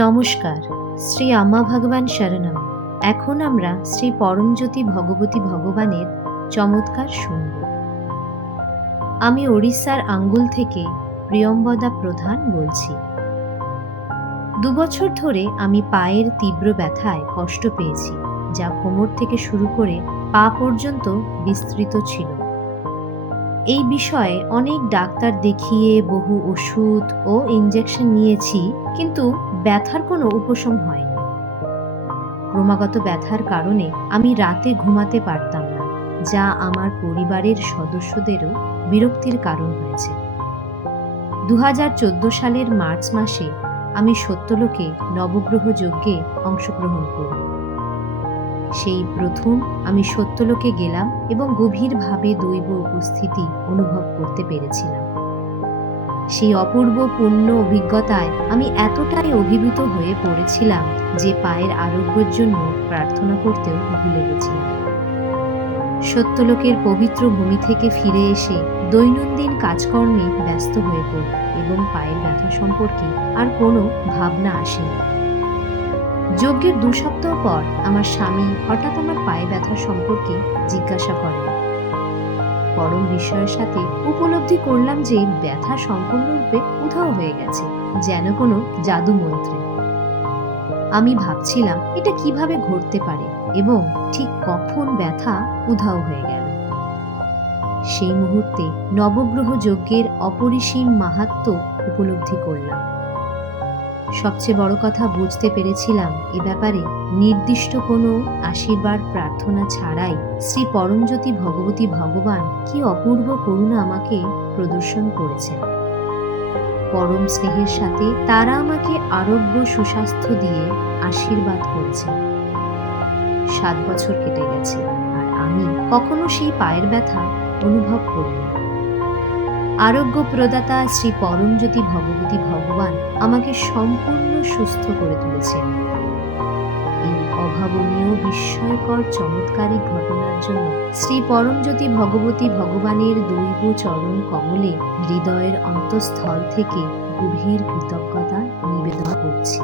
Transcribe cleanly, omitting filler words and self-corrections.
নমস্কার। শ্রী আম্মা ভগবান শরণম। এখন আমরা শ্রী পরমজ্যোতি ভগবতী ভগবানের চমৎকার শুনব। আমি ওড়িশার আঙ্গুল থেকে প্রিয়ম্বদা প্রধান বলছি। 2 বছর ধরে আমি পায়ের তীব্র ব্যথায় কষ্ট পেয়েছি, যা কোমর থেকে শুরু করে পা পর্যন্ত বিস্তৃত ছিল। এই বিষয়ে অনেক ডাক্তার দেখিয়ে বহু ওষুধ ও ইনজেকশন নিয়েছি, কিন্তু ব্যথার কোনো উপশম হয়নি। ক্রমাগত ব্যথার কারণে আমি রাতে ঘুমাতে পারতাম না, যা আমার পরিবারের সদস্যদেরও বিরক্তির কারণ হয়েছে। 2014 সালের মার্চ মাসে আমি সত্যলোকে নবগ্রহ যজ্ঞে অংশগ্রহণ করি। সেই প্রথম আমি সত্যলোকে গেলাম এবং গভীরভাবে দৈব উপস্থিতি অনুভব করতে পেরেছিলাম। সেই অপূর্ব পূর্ণ অভিজ্ঞতায় আমি এতটাই অভিভূত হয়ে পড়েছিলাম যে পায়ের আরোগ্যের জন্য প্রার্থনা করতেও ভুলে গেছিলাম। সত্যলোকের পবিত্র ভূমি থেকে ফিরে এসে দৈনন্দিন কাজকর্মে ব্যস্ত হয়ে পড়ি এবং পায়ের ব্যথা সম্পর্কে আর কোনো ভাবনা আসেনি। যজ্ঞের 2 সপ্তাহ পর আমার স্বামী হঠাৎ আমার পায়ে ব্যথা সম্পর্কে জিজ্ঞাসা করেন। পরম বিস্ময়ের সাথে উপলব্ধি করলাম যে ব্যথা সম্পূর্ণরূপে উধাও হয়ে গেছে, যেন কোনো জাদু মন্ত্রে। আমি ভাবছিলাম এটা কিভাবে ঘটতে পারে এবং ঠিক কখন ব্যথা উধাও হয়ে গেল। সেই মুহূর্তে নবগ্রহ যজ্ঞের অপরিসীম মাহাত্ম্য উপলব্ধি করলাম। সবচেয়ে বড় কথা, বুঝতে পেরেছিলাম এ ব্যাপারে নির্দিষ্ট কোনো আশীর্বাদ প্রার্থনা ছাড়াই শ্রী পরমজ্যোতি ভগবতী ভগবান কি অপূর্ব করুণা আমাকে প্রদর্শন করেছেন। পরম স্নেহের সাথে তারা আমাকে আরোগ্য সুস্বাস্থ্য দিয়ে আশীর্বাদ করেছেন। 7 বছর কেটে গেছে আর আমি কখনো সেই পায়ের ব্যথা অনুভব করিনি। আরোগ্য প্রদাতা শ্রী পরমজ্যোতি ভগবতী ভগবান আমাকে সম্পূর্ণ সুস্থ করে তুলেছেন। এই অভাবনীয় বিস্ময়কর চমৎকারিক ঘটনার জন্য শ্রী পরমজ্যোতি ভগবতী ভগবানের দৈব চরণ কমলে হৃদয়ের অন্তঃস্থল থেকে গভীর কৃতজ্ঞতা নিবেদন করছি।